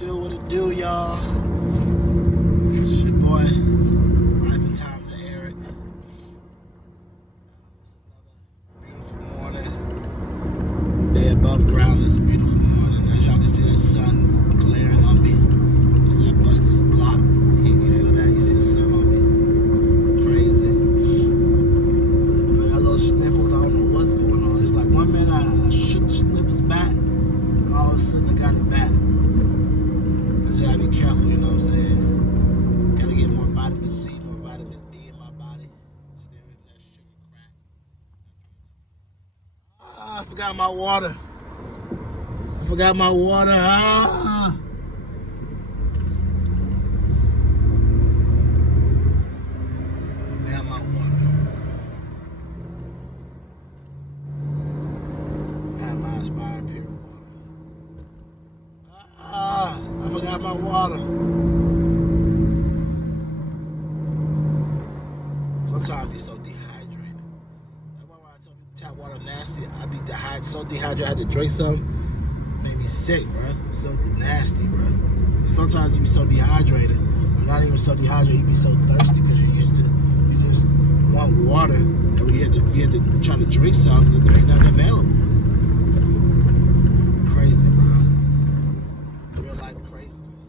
What it do, y'all? It's your boy, Life and Times of Eric. It's another beautiful morning. Day above ground is a beautiful morning. As y'all can see that sun glaring on me as I bust this block. You feel that? You see the sun on me? Crazy. I got little sniffles. I don't know what's going on. It's like 1 minute I shook the sniffles back, and all of a sudden I got it back. You gotta be careful, you know what I'm saying? Gotta get more vitamin C, more vitamin D in my body. Stay away from that sugar crack. I forgot my water. I forgot my water. Forgot my water. I have my inspired pure water. I forgot my water. Sometimes I be so dehydrated. That's why when I tell people tap water nasty, I be so dehydrated I had to drink some. Made me sick, bro. So nasty, bro. And sometimes you be so dehydrated, or not even so dehydrated, you be so thirsty because you just want water. That when you had to try to drink something, and there ain't nothing available. Crazy, bro. Real life craziness.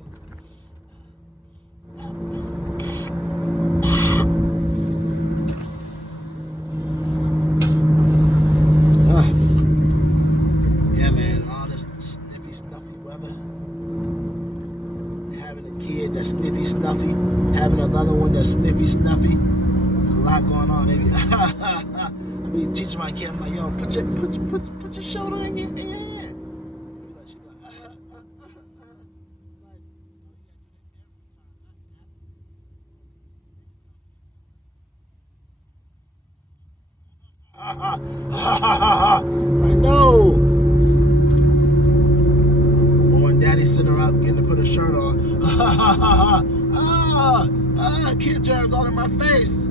Yeah, man, all this sniffy, snuffy weather. Having a kid that's sniffy, snuffy. Having another one that's sniffy, snuffy. There's a lot going on. I be teaching my kid, I'm like, yo, put your shoulder in your hand. I know. Or when daddy sitting her up getting to put a shirt on. Kid germs all in my face.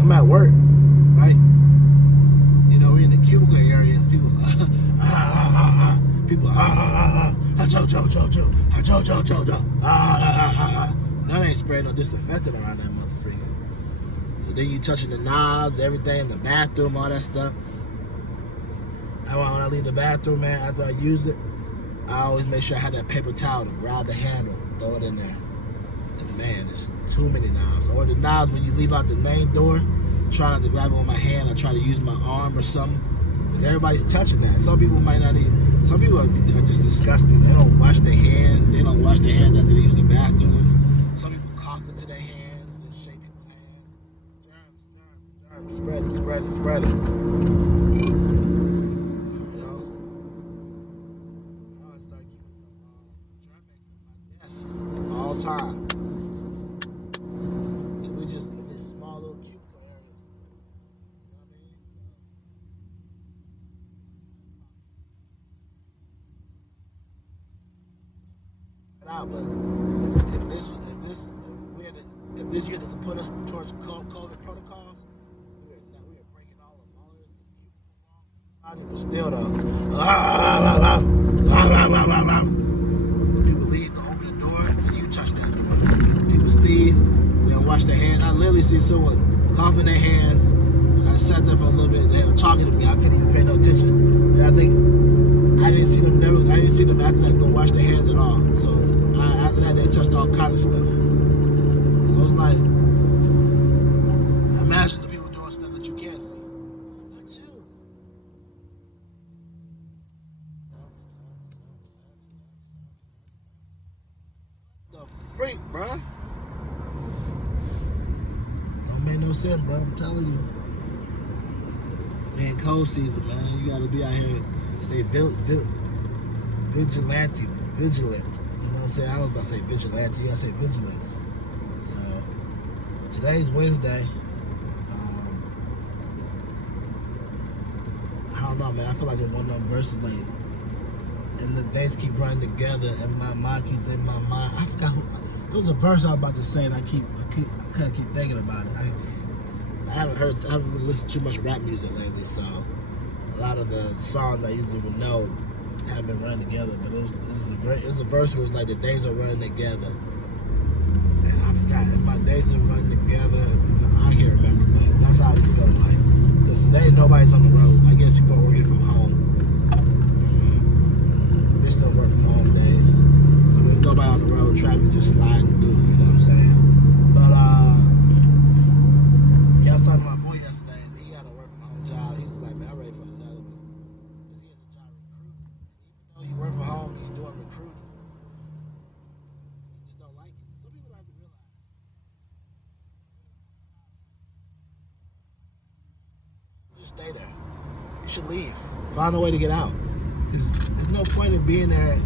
I'm at work, right? You know, we're in the cubicle areas. People, That ain't spraying no disinfectant around that motherfucker. So then you touching the knobs, everything, the bathroom, all that stuff. When I leave the bathroom, man, after I use it, I always make sure I have that paper towel to grab the handle, throw it in there. Cause man, it's too many knobs. Or the knobs when you leave out the main door, try not to grab it with my hand. I try to use my arm or something. Because everybody's touching that. Some people might not even. Some people are just disgusting. They don't wash their hands. They don't wash their hands after they use the bathroom. Some people cough into their hands. They shake people's hands. Germs. Spread it. You know. I always start keeping some Germ-X at my desk all the time. And we just in this small little cubicle areas. You know what I mean? But if this year to put us towards COVID protocols, we are breaking all of this. But still though, people leave, go open the door, and you touch that door. People sneeze, they don't wash their hands. I literally see someone cough in their hands, and I sat there for a little bit. They were talking to me. I couldn't even pay no attention. And I think I didn't see them after that go wash their hands at all. So after that, they touched all kind of stuff. So it's like, imagine the people doing stuff that you can't see. That too. The freak, bruh. Don't make no sense, bro. I'm telling you. Man, cold season, man. You gotta be out here and stay vigilant. You know what I'm saying? I was about to say vigilante. You gotta say vigilant. So, but today's Wednesday. I don't know, man. I feel like it's one of them verses like, and the days keep running together, and my mind keeps in my mind. I forgot who. It was a verse I was about to say, and I kind of keep thinking about it. I haven't really listened to too much rap music lately, so a lot of the songs I usually would know haven't been running together. But it was a verse where it was like the days are running together, and I forgot. And my days are running together. I can't remember, but that's how it felt like. Because today nobody's on the road. I guess people are working from home. They still work from home days, so there's nobody on the road. Traffic just sliding through. You know what I'm saying? But yeah, I was talking to my boy yesterday, and he got a work from home job. He was like, man, I'm ready for another one. Because he has a job recruiting. Even though you work from home and you're doing recruiting, you just don't like it. Some people don't have to realize. Just stay there. You should leave. Find a way to get out. There's no point in being there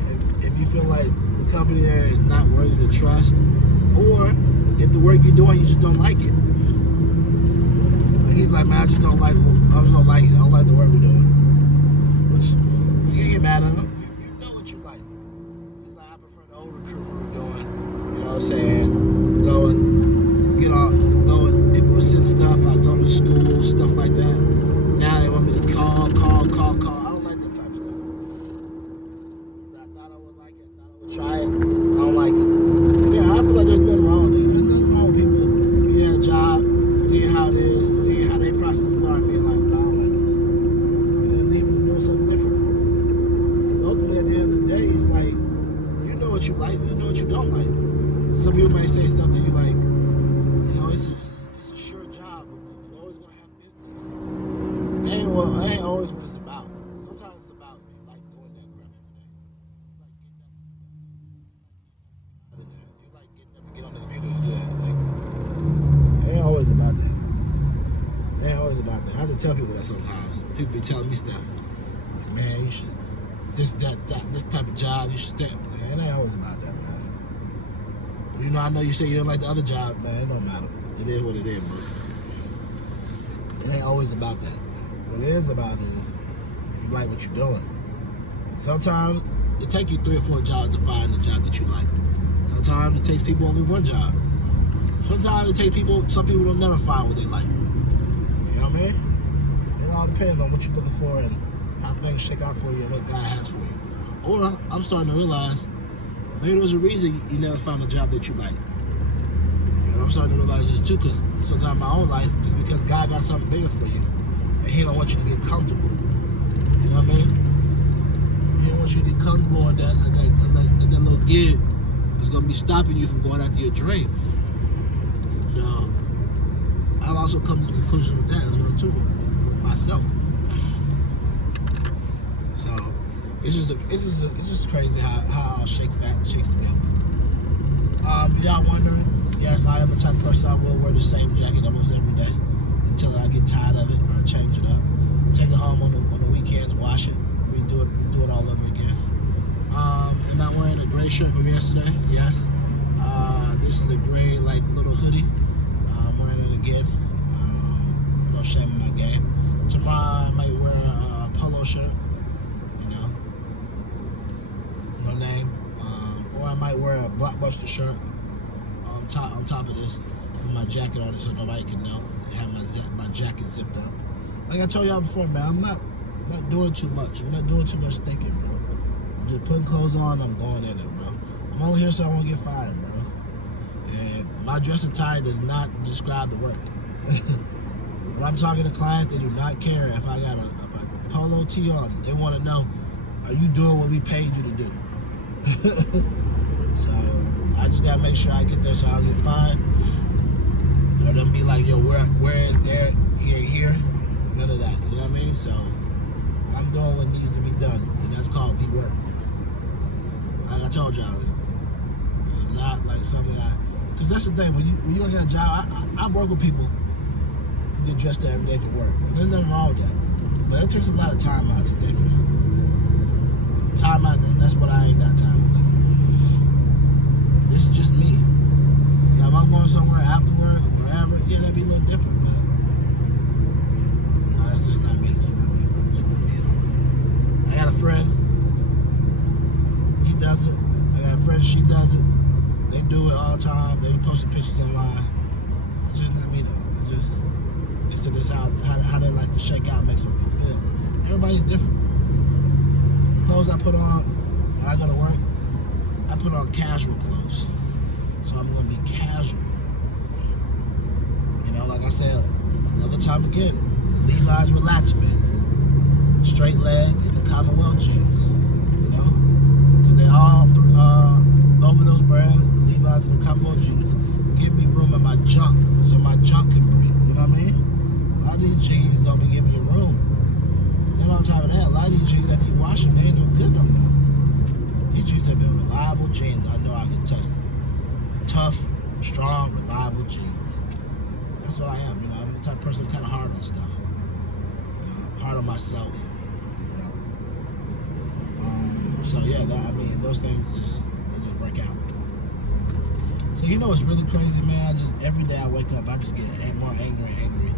if you feel like the company there is not worthy to trust, or if the work you're doing you just don't like it. Like he's like, man, I just don't like it. I don't like the work we're doing. Which you can't get mad at him. You know what you like. He's like, I prefer the old recruitment we were doing. You know what I'm saying? Go and people would send stuff. I go to school, stuff like that. Now they want me to call. I don't like that type of stuff. I thought I would like it. I thought I would try it. I don't like it. Yeah, I feel like there's nothing wrong with that. There's nothing wrong with people getting a job, seeing how it is, seeing how their processes are, and being like, no, I don't like this. And then leaving and doing something different. Because ultimately, at the end of the day, it's like, you know what you like, you know what you don't like. Some people might say stuff to you like, you know, it's a sure job, but you're always going to have business. It ain't always what it's about. Sometimes it's about you like doing that crap every day. You like getting up to get on the computer and do that. Like, it ain't always about that. It ain't always about that. I have to tell people that sometimes. People be telling me stuff. Like, man, you should, this type of job, you should stay. Like, it ain't always about that, man. You know, I know you say you don't like the other job, man. It don't matter. It is what it is, bro. It ain't always about that. What it is about is if you like what you're doing. Sometimes it takes you 3 or 4 jobs to find the job that you like. Sometimes it takes people only one job. Sometimes it takes some people will never find what they like. You know what I mean? It all depends on what you're looking for and how things shake out for you and what God has for you. Or I'm starting to realize maybe there's a reason you never found a job that you like. And I'm starting to realize this too, because sometimes in my own life is because God got something bigger for you. And He don't want you to get comfortable. You know what I mean? He don't want you to get comfortable, and that little gig is going to be stopping you from going after your dream. So I've also come to the conclusion with that as well too, with myself. So it's just crazy how it all shakes together. Y'all wondering? Yes, I am the type of person I will wear the same jacket almost every day until I get tired of it or change it up. Take it home on the weekends, wash it, redo it all over again. Am I wearing a gray shirt from yesterday? Yes. This is a gray little hoodie. I'm wearing it again. No shame in my game. Tomorrow I might wear a polo shirt. You know, no name. Or I might wear a Blockbuster shirt on top of this with my jacket on it so nobody can know. Have my jacket zipped up. Like I told y'all before, man, I'm not doing too much. I'm not doing too much thinking, bro. I'm just putting clothes on, I'm going in it, bro. I'm only here so I won't get fired, bro. And my dress attire does not describe the work. When I'm talking to clients, they do not care if I got a polo tee on. They want to know, are you doing what we paid you to do? So I just gotta make sure I get there so I'll get fired. Or them be like, yo, where is Eric? He ain't here. None of that. You know what I mean? So I'm doing what needs to be done, and that's called the work. Like I told y'all, this is not like something because that's the thing. When you work at a job, I work with people who get dressed every day for work. And there's nothing wrong with that. But it takes a lot of time out today for that. Time out, that's what I ain't got time to do. This is just me. Now, if I'm going somewhere after work or wherever, yeah, that'd be a little different, but no, that's just not me. It's not me, bro. It's not me at all. said this is how they like to shake out makes them fulfill. Everybody's different. The clothes I put on when I go to work, I put on casual clothes. So I'm going to be casual. You know, like I said, another time again, the Levi's Relax Fit, straight leg, and the Commonwealth jeans. You know, because they all, both of those brands, the Levi's and the Commonwealth jeans, give me room in my junk, so my junk can breathe. You know what I mean? A lot of these jeans don't be giving you room. Then on top of that, a lot of these jeans, after you wash them, they ain't no good no more. These jeans have been reliable jeans. I know I can test them. Tough, strong, reliable jeans. That's what I am. You know, I'm the type of person kind of hard on stuff. You know, hard on myself. You know. So yeah, those things just work out. So you know what's really crazy, man? Every day I wake up, I just get more angry and angry.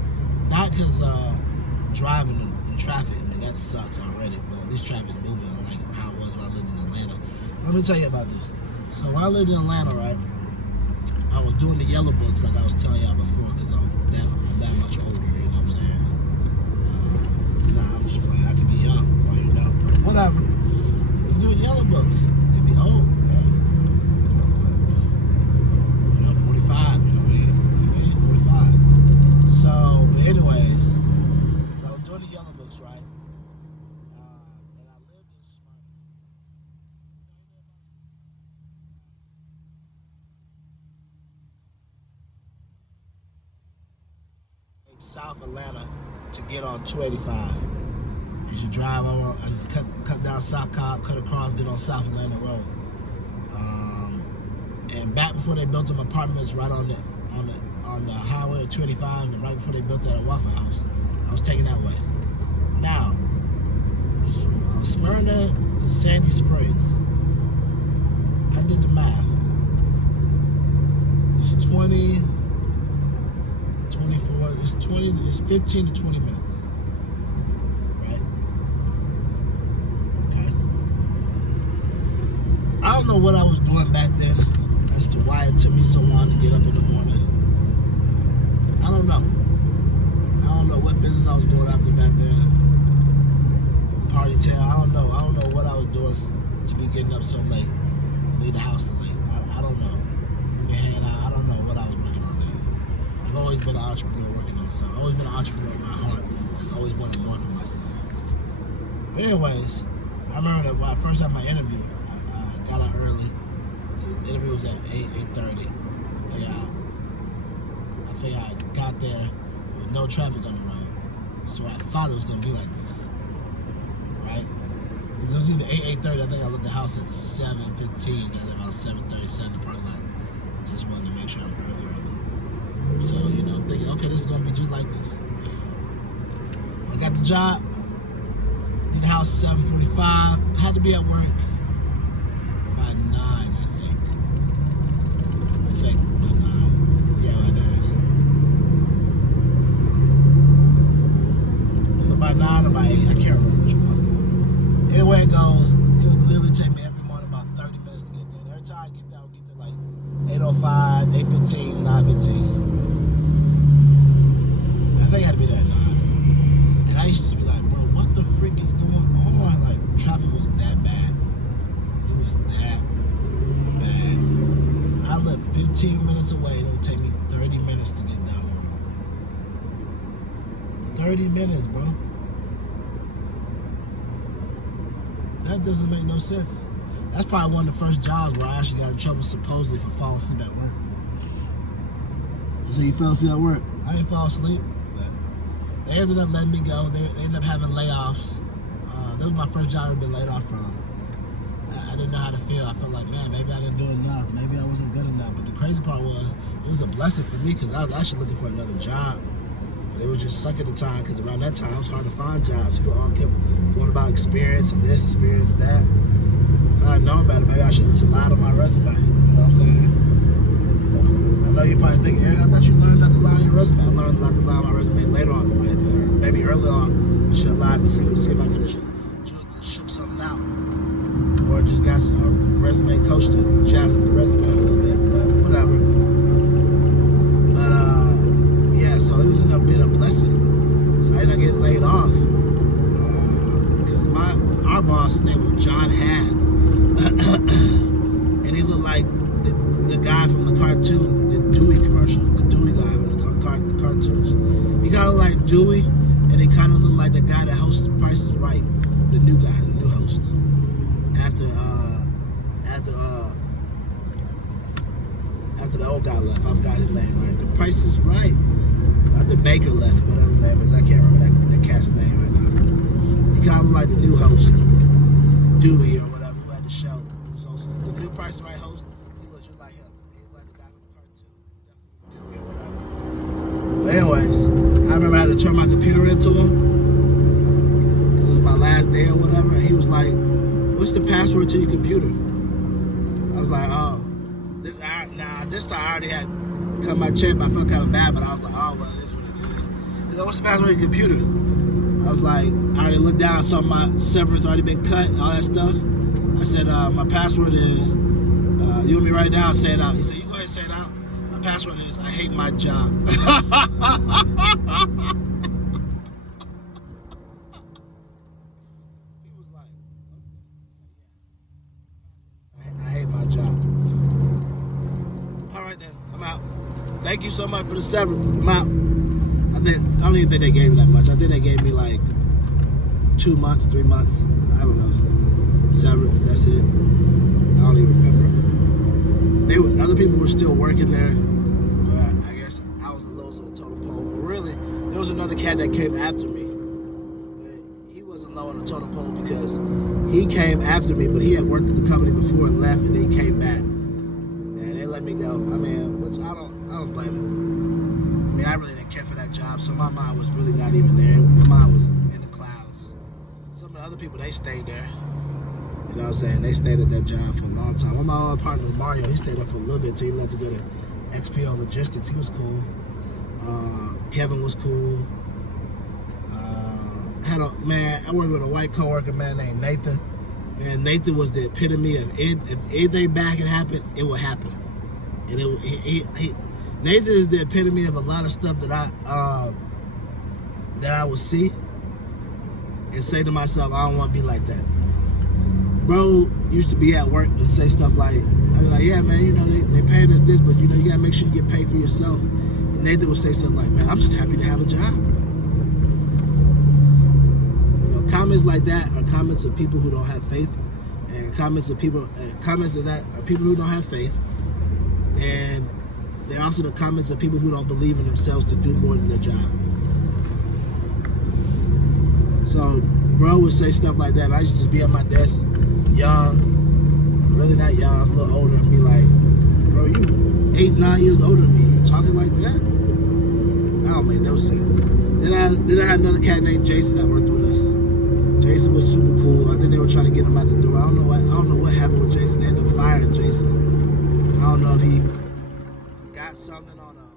Not because driving in traffic, I mean, that sucks already, but at least traffic's moving like how it was when I lived in Atlanta. Let me tell you about this. So when I lived in Atlanta, right, I was doing the yellow books like I was telling y'all before because I'm that much older, you know what I'm saying? Nah, I'm just playing. I could be young, well, you know, whatever. You do yellow books. You could be old, yeah. You know, 45, you know what I mean? 45. So, but anyways, so I was doing the yellow books, right? And I lived in Smyrna. South Atlanta to get on 285. As you drive over, I just cut down South Cobb, cut across, get on South Atlanta Road. And back before they built them apartments right on the highway of 285, and right before they built that Waffle House, I was taking that way. Now, Smyrna to Sandy Springs, I did the math. It's 20. 24, it's 15 to 20 minutes, right? Okay. I don't know what I was doing back then as to why it took me so long to get up in the morning. I don't know what business I was doing after back then. Party town, I don't know what I was doing to be getting up so late, leave the house so late. I don't know. Let me hang out. I don't know what I was working on then. I've always been an entrepreneur working on something. I've always been an entrepreneur in my heart. I've always wanted more for myself. But anyways, I remember that when I first had my interview, I got out early. So the interview was at 8:30. I think I got there with no traffic on the road. So I thought it was going to be like this. Right? Because it was either 8:30. I think I left the house at 7:15. Got there about 7:30, sat in the parking lot. Just wanted to make sure I'm early. So, you know, I'm thinking, okay, this is going to be just like this. I got the job, in the house 7:45. I had to be at work by 9, I think. By 9. Yeah, by 9. Either by 9 or by 8, I can't remember which one. Anyway it goes, it would literally take me every morning about 30 minutes to get there. And every time I get there, I would get there like 8:05, 8:15, 9:15. I think I had to be there at 9. And I used to just be like, bro, what the frick is going on? Like, traffic was that bad. It was that bad. I lived 15 minutes away, and it would take me 30 minutes to get down the road. 30 minutes, bro. That doesn't make no sense. That's probably one of the first jobs where I actually got in trouble supposedly for falling asleep at work. So you fell asleep at work? I didn't fall asleep. They ended up letting me go. They ended up having layoffs. That was my first job I'd been laid off from. I didn't know how to feel. I felt like, man, maybe I didn't do enough. Maybe I wasn't good enough. But the crazy part was, it was a blessing for me because I was actually looking for another job. But it was just suck at the time because around that time, it was hard to find jobs. People all kept going about experience and this, experience that. If I had known better, maybe I should have just lied on my resume. You know what I'm saying? I know you're probably thinking, Eric, I thought you learned not to lie on your resume. I learned not to lie on my resume later on in life, or maybe early on. I should have lied to see if I could have shook something out, or just got a resume coach to jazz up the resume a little bit, but whatever. But yeah, so it was ended up being a blessing. boss, his name was John Had. And he looked like the guy from the cartoon, the Dewey commercial, the Dewey guy from the cartoons. He kind of like Dewey, and he kind of looked like the guy that hosts Price is Right, the new guy, the new host. After the old guy left, I forgot his name, right? The Price is Right. After Baker left, whatever his name is, I can't remember that cat's name right now. He kind of like the new host, Dewey or whatever, who had the show. He was hosting the new Price is Right host. He looked just like him. He looked like the guy from the cartoon, Dewey or whatever. But anyways, I remember I had to turn my computer into him because it was my last day or whatever. And he was like, "What's the password to your computer?" I was like, "Oh, this time I already had cut my check, but I felt kind of bad, but I was like, oh, well, it is what it is." He's like, "What's the password to your computer?" I was like, I already looked down, saw my severance already been cut and all that stuff. I said, my password is, you want me right now, say it out. He said, "You go ahead and say it out. My password is, I hate my job." He was like, okay. I hate my job. All right then, I'm out. Thank you so much for the severance. I'm out. I don't even think they gave me that much. I think they gave me like 2 months, 3 months. I don't know. Severance, that's it. I don't even remember. Other people were still working there, but I guess I was the lowest on the totem pole. But really, there was another cat that came after me. But he wasn't low on the totem pole because he came after me, but he had worked at the company before and left, and then he came back. And they let me go. I mean, which I don't blame him. I mean, I really didn't care for that job, so my mind was really not even there. My mind was in the clouds. Some of the other people, they stayed there. You know what I'm saying? They stayed at that job for a long time. One of my other partner, Mario, he stayed there for a little bit until he left to go to XPO Logistics. He was cool. Kevin was cool. I worked with a white coworker, man, named Nathan. Man, Nathan was the epitome of if anything bad could happen, it would happen. And Nathan is the epitome of a lot of stuff that I would see and say to myself, I don't want to be like that. Bro used to be at work and say stuff like, I'd be like, yeah, man, you know, they paying us this, but you know, you gotta make sure you get paid for yourself. And Nathan would say something like, man, I'm just happy to have a job. You know, comments like that are comments of people who don't have faith, and comments of that are people who don't have faith, and they're also the comments of people who don't believe in themselves to do more than their job. So, bro would say stuff like that, and I used to just be at my desk, young, really not young, I was a little older, and be like, bro, you 8, 9 years older than me, you talking like that? That don't make no sense. Then I had another cat named Jason that worked with us. Jason was super cool. I think they were trying to get him out the door. I don't know what happened with Jason. They ended up firing Jason. I don't know if he got something on a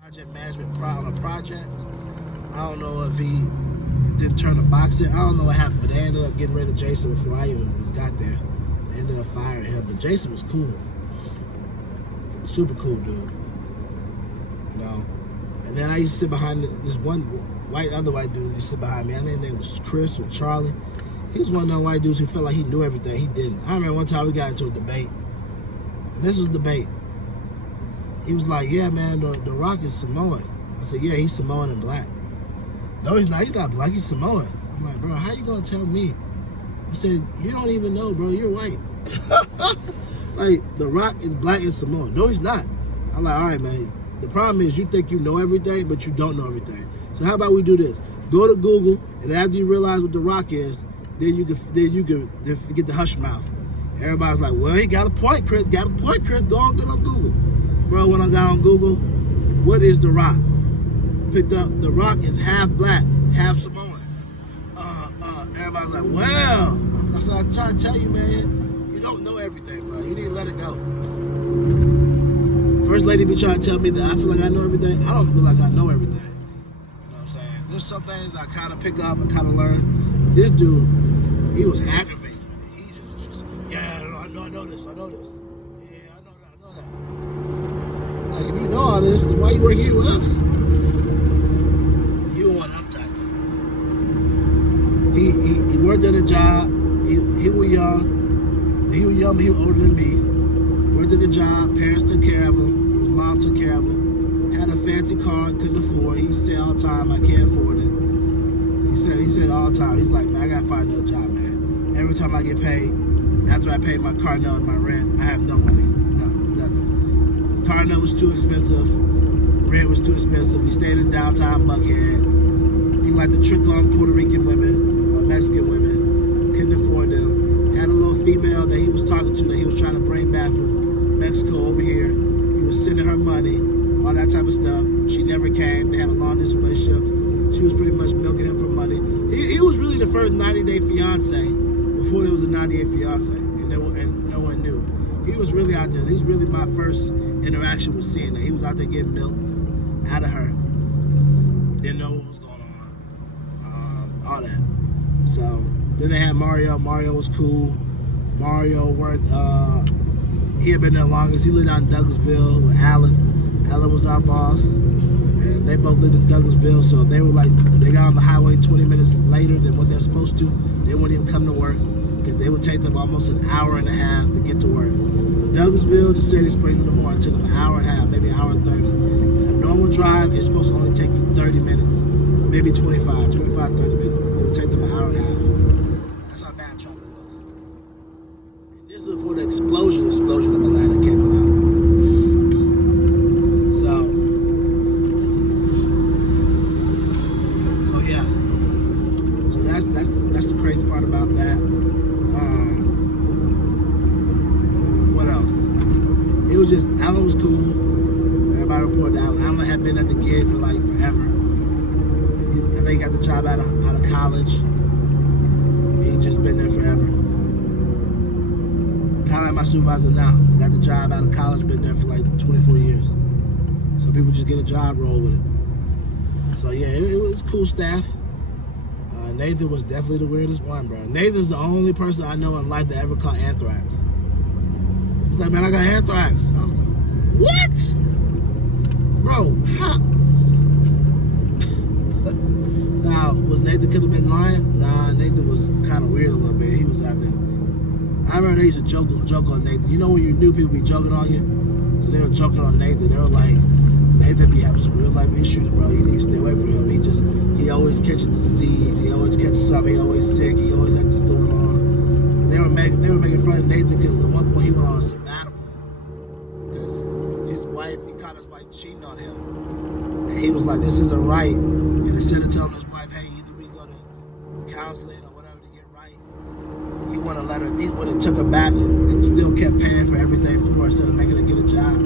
project management on a project. I don't know if he didn't turn the box in. I don't know what happened, but they ended up getting rid of Jason before I even got there. They ended up firing him, but Jason was cool. Super cool dude. You know? And then I used to sit behind this other white dude used to sit behind me. I think his name was Chris or Charlie. He was one of those white dudes who felt like he knew everything. He didn't. I remember one time we got into a debate. And this was a debate. He was like, yeah, man, the Rock is Samoan. I said, yeah, he's Samoan and black. No, he's not. He's not black. He's Samoan. I'm like, bro, how you gonna tell me? I said, you don't even know, bro. You're white. Like, the Rock is black and Samoan. No, he's not. I'm like, all right, man. The problem is you think you know everything, but you don't know everything. So how about we do this? Go to Google, and after you realize what the Rock is, then you can get the hush mouth. Everybody's like, well, he got a point, Chris. Got a point, Chris. Go on, get on Google. Bro, when I got on Google, what is the Rock? Picked up, the Rock is half black, half Samoan. Everybody's like, well, so I try to tell you, man, you don't know everything, bro. You need to let it go. First lady be trying to tell me that I feel like I know everything. I don't feel like I know everything. You know what I'm saying? There's some things I kind of pick up and kind of learn. But this dude, he was aggravated. He just yeah, I know this. Yeah, I know that. Like, if you know all this, then why you work here with us? You one of them types. were young. He was young, but he was older than me. Worked at the job. Parents took care of him. His mom took care of him. Had a fancy car, couldn't afford it. He said all the time, I can't afford it. He said all the time, he's like, man, I gotta find another job, man. Every time I get paid, after I pay my car note and my rent, I have no money, nothing. Car note was too expensive, rent was too expensive. He stayed in downtown Buckhead. He liked to trick on Puerto Rican women or Mexican women, couldn't afford them. Had a little female that he was talking to that he was trying to bring back from Mexico over here. He was sending her money, all that type of stuff. She never came. They had a long distance relationship. She was pretty much milking him for money. He was really the first 90-day fiance before there was a 90-day fiance, and no one knew. He was really out there. He was really my first interaction with seeing that. He was out there getting milk out of her. Didn't know what was going on. All that. So then they had Mario. Mario was cool. Mario worked. He had been there longest. He lived out in Douglasville with Alan. Alan was our boss. And they both lived in Douglasville, so they were like, they got on the highway 20 minutes later than what they're supposed to. They wouldn't even come to work because they would take them almost an hour and a half to get to work. Douglasville to Sandy Springs in the morning took them an hour and a half, maybe an hour and 30. A normal drive is supposed to only take you 30 minutes, maybe 30 minutes. It would take them an hour and a half. That's how bad traffic was. And this is before the explosion of Atlanta came about. That's the crazy part about that. What else? It was just, Alan was cool. Everybody reported that Alan had been at the gig for like forever. I think he got the job out of college. He just been there forever. Kind of like my supervisor now. Got the job out of college, been there for like 24 years. So people just get a job, roll with it. So yeah, it was cool staff. Nathan was definitely the weirdest one, bro. Nathan's the only person I know in life that ever caught anthrax. He's like, man, I got anthrax. I was like, what? Bro, how? Now, was Nathan could have been lying? Nah, Nathan was kind of weird a little bit. He was out there. I remember they used to joke on Nathan. You know when you knew people be joking on you? So they were joking on Nathan. They were like, Nathan be having some real life issues, bro. You need to stay away from him. He always catches disease. He always catches something. He always sick. He always had this going on. And they were making fun of Nathan because at one point he went on a sabbatical because he caught his wife cheating on him, and he was like, "This isn't right." And instead of telling his wife, "Hey, either we go to counseling or whatever to get right," he would have let her. He would have took her back and still kept paying for everything for her instead of making her get a job.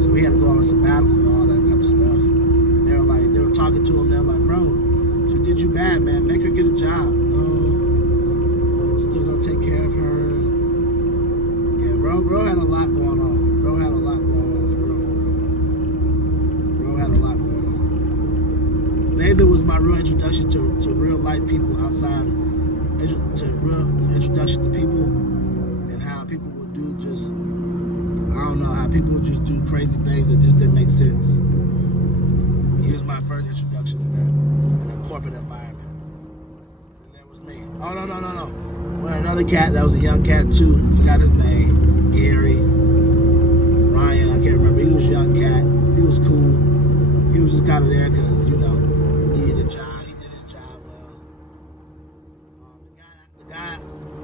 So he had to go on a sabbatical for all that type of stuff. And they were talking to him. They're like, "Bro, she did you bad, man. Make her get a job." No, I'm still gonna take care of her. Yeah, bro had a lot going on. Bro had a lot going on, for real. Bro had a lot going on. Nathan was my real introduction to real life people outside, to real introduction to people and how people would do just, I don't know, how people would just do crazy things that just didn't make sense. He was my first introduction to that in a corporate environment. And there was me. Oh, no. Well, another cat, that was a young cat too. I forgot his name. Gary. Ryan, I can't remember. He was a young cat. He was cool. He was just kind of there because, he needed a job. He did his job well.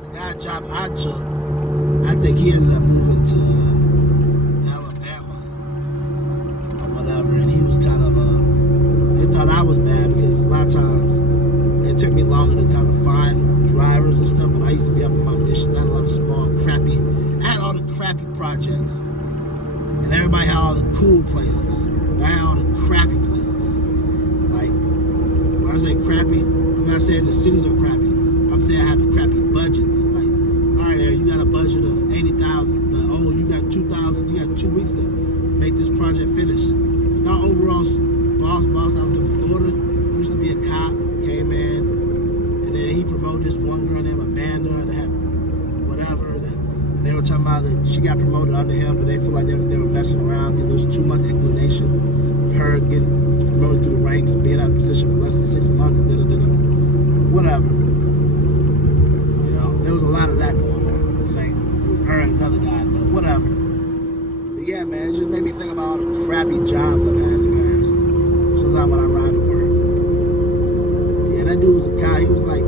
The guy job I took, I think he ended up moving to Alabama or whatever, and he was kind of they thought I was bad because a lot of times it took me longer to kind of find drivers and stuff, but I used to be up in my missions. I had a lot of I had all the crappy projects, and everybody had all the cool places. I had all the crappy places. Like, when I say crappy, I'm not saying the cities are crappy. I'm saying I had the crappy budgets. Like, all right, Eric, you got a budget of $80,000, but you got $2,000. You got 2 weeks to make this project finish. Like our overall boss I was in Florida, used to be a cop, came in, and then he promoted this one girl named Amanda that had whatever. And they were talking about that she got promoted under him, but they feel like they were messing around because there was too much inclination of her getting promoted through the ranks, being out of position for less than 6 months, and whatever. There was a lot of that going on. that dude was a guy. He was like,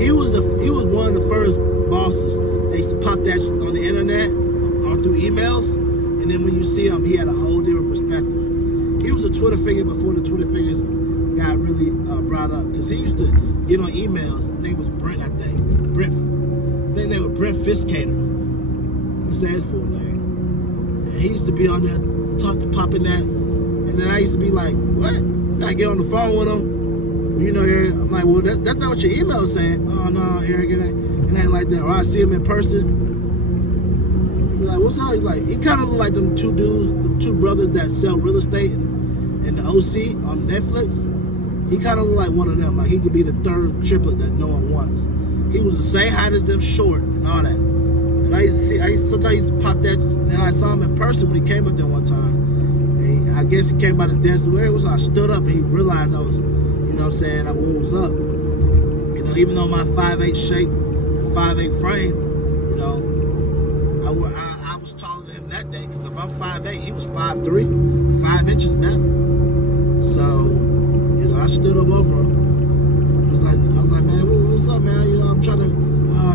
he was one of the first bosses. They used to pop that on the internet or through emails, and then when you see him, he had a whole different perspective. He was a Twitter figure before the Twitter figures got really brought up, because he used to get on emails. His name was Brent, I think. I think they were Brent Fiscator. I'm gonna say his full name. And he used to be on there popping that, and then I used to be like, what? I get on the phone with him. You know, I'm like, well, that's not what your email is saying. Oh no, Eric, it ain't like that. Or I see him in person. I'd be like, what's up? He's like, he kind of look like them two dudes, the two brothers that sell real estate in the OC on Netflix. He kind of look like one of them. Like he could be the third triplet that no one wants. He was the same height as them, short and all that. And sometimes I used to pop that, and then I saw him in person when he came up there one time. And I guess he came by the desk where it was. I stood up and he realized I was, you know what I'm saying, I was up. You know, even though my 5'8" shape and 5'8" frame, you know, I was taller than him that day, because if I'm 5'8", he was 5'3", 5 inches matter. So, you know, I stood up over him. He was like, I was like, man, what's up, man? You know, I'm trying to,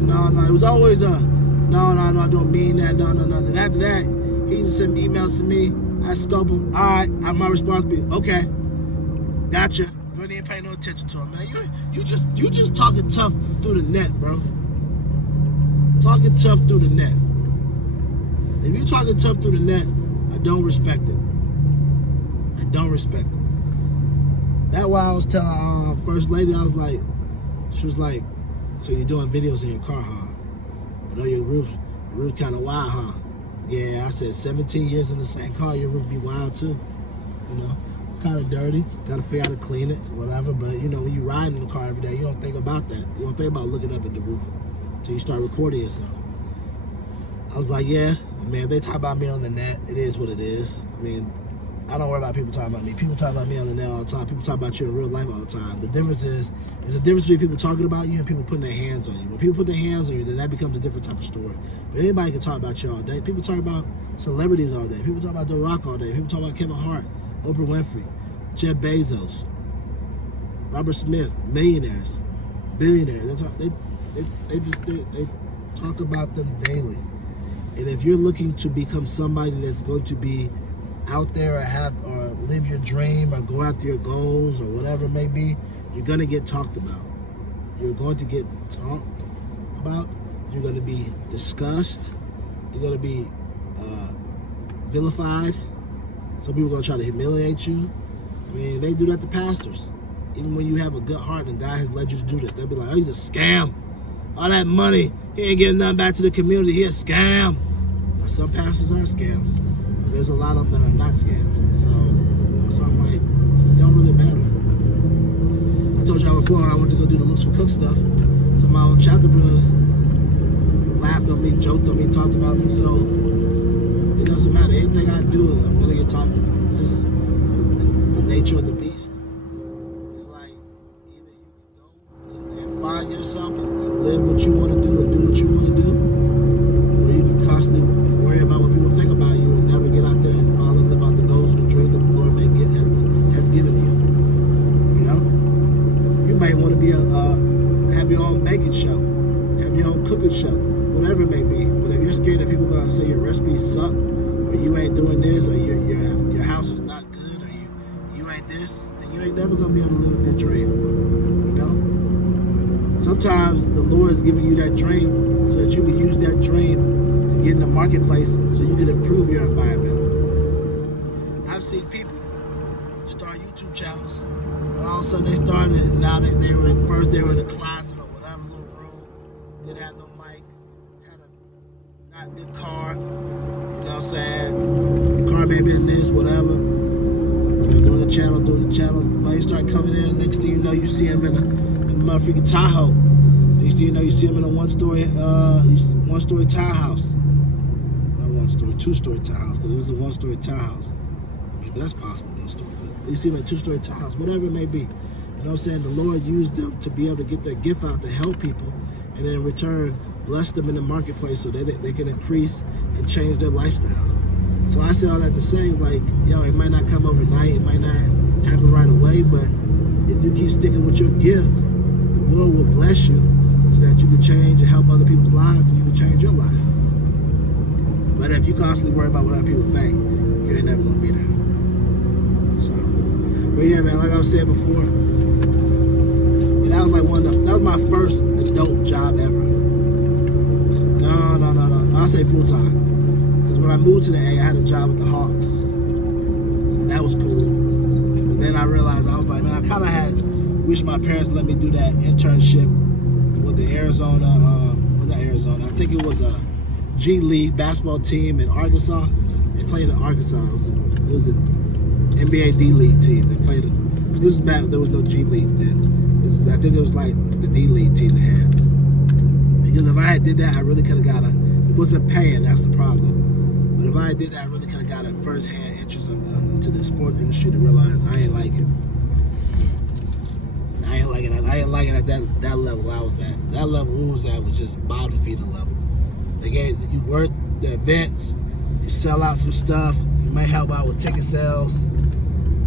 no. It was always no, I don't mean that, no. And after that, he just sent emails to me. I scope him. All right, my responsibility. Okay, gotcha. Really ain't paying no attention to him, man. You just talking tough through the net, bro. Talking tough through the net. If you talking tough through the net, I don't respect it. I don't respect it. That's why I was telling First Lady, she was like, so you're doing videos in your car, huh? I know your roof kind of wild, huh? Yeah, I said 17 years in the same car, your roof be wild too. You know, it's kind of dirty. Got to figure out how to clean it, whatever. But you know, when you ride in the car every day, you don't think about that. You don't think about looking up at the roof until you start recording yourself. I was like, yeah, man, if they talk about me on the net, it is what it is. I mean, I don't worry about people talking about me. People talk about me on the net all the time. People talk about you in real life all the time. The difference is, there's a difference between people talking about you and people putting their hands on you. When people put their hands on you, then that becomes a different type of story. But anybody can talk about you all day. People talk about celebrities all day. People talk about The Rock all day. People talk about Kevin Hart, Oprah Winfrey, Jeff Bezos, Robert Smith, millionaires, billionaires. They talk about them daily. And if you're looking to become somebody that's going to be out there or live your dream or go after your goals or whatever it may be, you're going to get talked about. You're going to get talked about. You're going to be discussed. You're going to be vilified. Some people are going to try to humiliate you. I mean, they do that to pastors. Even when you have a good heart and God has led you to do this, they'll be like, oh, he's a scam. All that money, he ain't getting nothing back to the community. He a scam. Now, some pastors are scams. But there's a lot of them that are not scams. So that's why I'm like, it don't really matter. I told y'all before, I went to go do the Looks for Cook stuff. Some of my own chapter brothers laughed on me, joked on me, talked about me. So it doesn't matter. Anything I do, I'm going to get talked about. It's just the nature of the beast. It's like, either you can go and find yourself and live what you want to do and do what you want to do, or you can constantly worry about what people think about you and never get out there and follow and live out the goals or the dreams that the Lord has given you. You know? You might want to be have your own baking show, have your own cooking show, whatever it may be. But if you're scared that people are going to say your recipes suck, or you ain't doing this, or your house is not good, or you ain't this, then you ain't never going to be able to live a good dream. You know? Sometimes the Lord is giving you that dream so that you can use that dream to get in the marketplace so you can improve your environment. I've seen people start YouTube channels, and all of a sudden they started, and now they were in a closet or whatever, little room, didn't have no mic, had a not good car, you know what I'm saying? Car may have been this, whatever. Doing the channels, the money start coming in. Next thing you know, you see him in a motherfucking Tahoe. Next thing you know, you see him in a one-story townhouse. Not one-story, two-story townhouse, because it was a one-story townhouse. Maybe that's possible, one-story. But you see him in a two-story townhouse, whatever it may be. You know what I'm saying? The Lord used them to be able to get their gift out to help people, and then in return, bless them in the marketplace so that they can increase and change their lifestyle. So I say all that to say, like, yo, it might not come overnight, it might not happen right away, but if you keep sticking with your gift, the Lord will bless you so that you can change and help other people's lives and you can change your life. But if you constantly worry about what other people think, you ain't never gonna be there. So, but yeah, man, like I was saying before, and that was like that was my first adult job ever. No. I'll say full time. Because when I moved to the A, I had a job with the Hawks. And that was cool. But then I realized, I was like, man, I kind of had wished my parents let me do that internship with the not Arizona, I think it was a G League basketball team in Arkansas. They played in Arkansas. It was an NBA D League team. They played this was back, there was no G Leagues then. I think it was like the D League team they had. Because if I had did that, I really could have got it wasn't paying, that's the problem. But if I did that, I really could have got a first-hand interest into the sports industry to realize I ain't like it. I ain't like it at that level I was at. That level we was at was just bottom feeder level. You work the events, you sell out some stuff, you might help out with ticket sales,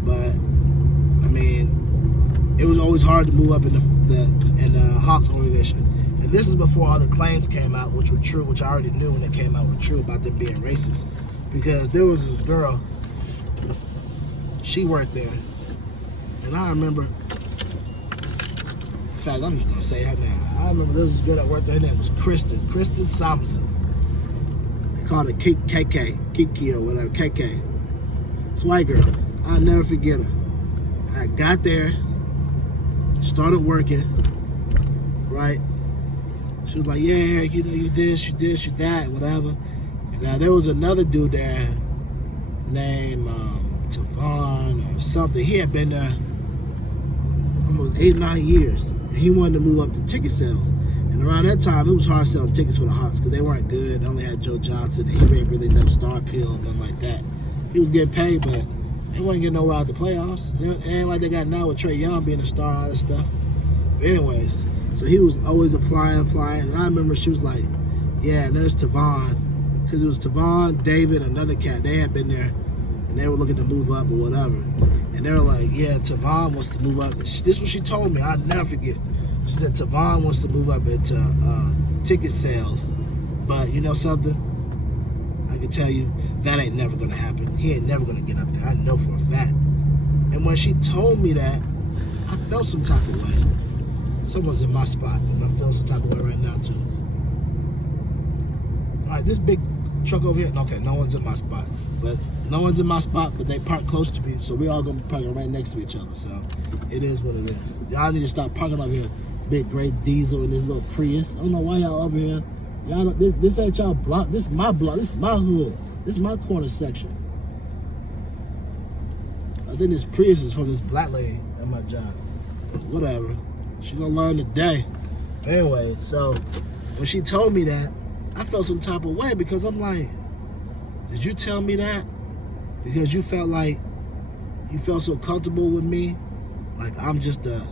but I mean, it was always hard to move up in the Hawks organization. And this is before all the claims came out, which were true, which I already knew when they came out were true about them being racist. Because there was this girl, she worked there, and I remember, in fact, I'm just gonna say her name. I remember there was this girl that worked there, her name was Kristen Samuelson. They called her Kiki or whatever, KK. This white girl, I'll never forget her. I got there, started working, right? She was like, yeah, you know, you this, you that, whatever. And now there was another dude there named Tavon or something. He had been there almost 8 or 9 years. And he wanted to move up to ticket sales. And around that time, it was hard selling tickets for the Hawks because they weren't good. They only had Joe Johnson. And he didn't really no star appeal, nothing like that. He was getting paid, but they wasn't getting nowhere out the playoffs. It ain't like they got now with Trey Young being a star, all that stuff. But anyways, so he was always applying. And I remember she was like, yeah, and there's Tavon. Because it was Tavon, David, another cat. They had been there, and they were looking to move up or whatever. And they were like, yeah, Tavon wants to move up. This is what she told me. I'll never forget. She said Tavon wants to move up into ticket sales. But you know something? I can tell you, that ain't never going to happen. He ain't never going to get up there. I know for a fact. And when she told me that, I felt some type of way. Someone's in my spot, and I'm feeling some type of way right now, too. All right, this big truck over here, okay, no one's in my spot. But they park close to me, so we all gonna be parking right next to each other. So it is what it is. Y'all need to stop parking over here. Big gray diesel and this little Prius. I don't know why y'all over here. Y'all don't, this ain't y'all block. This is my block. This is my hood. This is my corner section. I think this Prius is from this black lady at my job. Whatever. She gonna learn today. Anyway, so when she told me that, I felt some type of way because I'm like, did you tell me that? Because you felt so comfortable with me, like I'm just a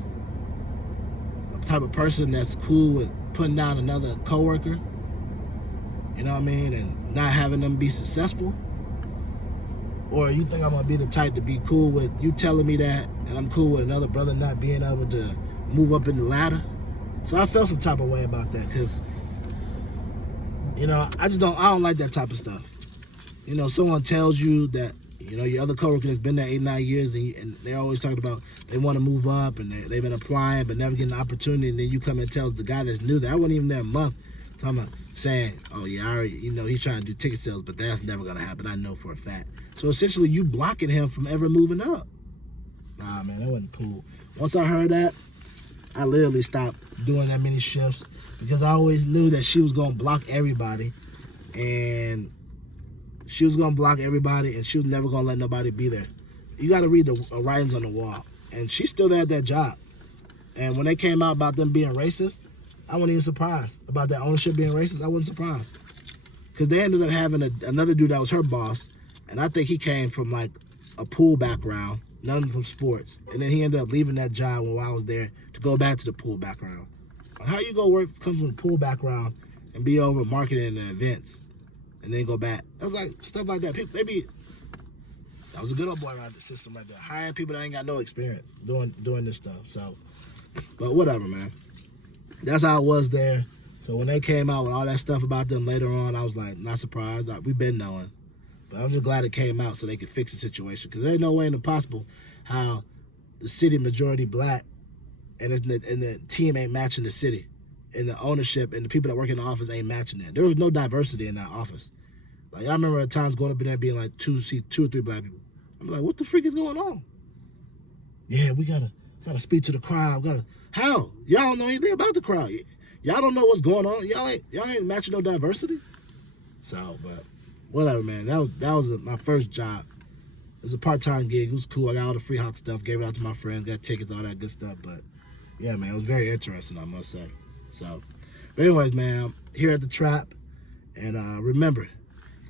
type of person that's cool with putting down another coworker, you know what I mean, and not having them be successful? Or you think I'm gonna be the type to be cool with you telling me that, and I'm cool with another brother not being able to move up in the ladder? So I felt some type of way about that because, you know, I don't like that type of stuff. You know, someone tells you that, you know, your other coworker has been there 8 or 9 years and they're always talking about they want to move up and they've been applying but never getting an opportunity, and then you come and tell the guy that's new that I wasn't even there a month, talking about saying, oh yeah, I already, you know, he's trying to do ticket sales, but that's never going to happen. I know for a fact. So essentially you blocking him from ever moving up. Nah, man, that wasn't cool. Once I heard that, I literally stopped doing that many shifts because I always knew that she was going to block everybody, and she was going to block everybody, and she was never going to let nobody be there. You got to read the writings on the wall. And she's still there at that job. And when they came out about them being racist, I wasn't even surprised. About that ownership being racist, I wasn't surprised. Because they ended up having another dude that was her boss, and I think he came from like a pool background, nothing from sports. And then he ended up leaving that job while I was there to go back to the pool background. How you go come from the pool background and be over marketing and events and then go back? That's like stuff like that. People, I was a good old boy around the system right there, hiring people that ain't got no experience doing this stuff. So, but whatever, man. That's how it was there. So when they came out with all that stuff about them later on, I was like, not surprised. We've been knowing. But I'm just glad it came out so they could fix the situation. Because there ain't no way in the possible how the city majority black and the team ain't matching the city. And the ownership and the people that work in the office ain't matching that. There was no diversity in that office. Like, I remember at times going up in there being like two or three black people. I'm like, what the freak is going on? Yeah, we gotta speak to the crowd. How? Y'all don't know anything about the crowd. Y'all don't know what's going on. Y'all ain't matching no diversity. So, but whatever, man. That was my first job. It was a part-time gig. It was cool. I got all the free hawk stuff, gave it out to my friends, got tickets, all that good stuff. But yeah, man, it was very interesting, I must say. So, but anyways, man, I'm here at the trap, and remember,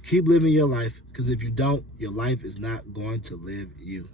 keep living your life, because if you don't, your life is not going to live you.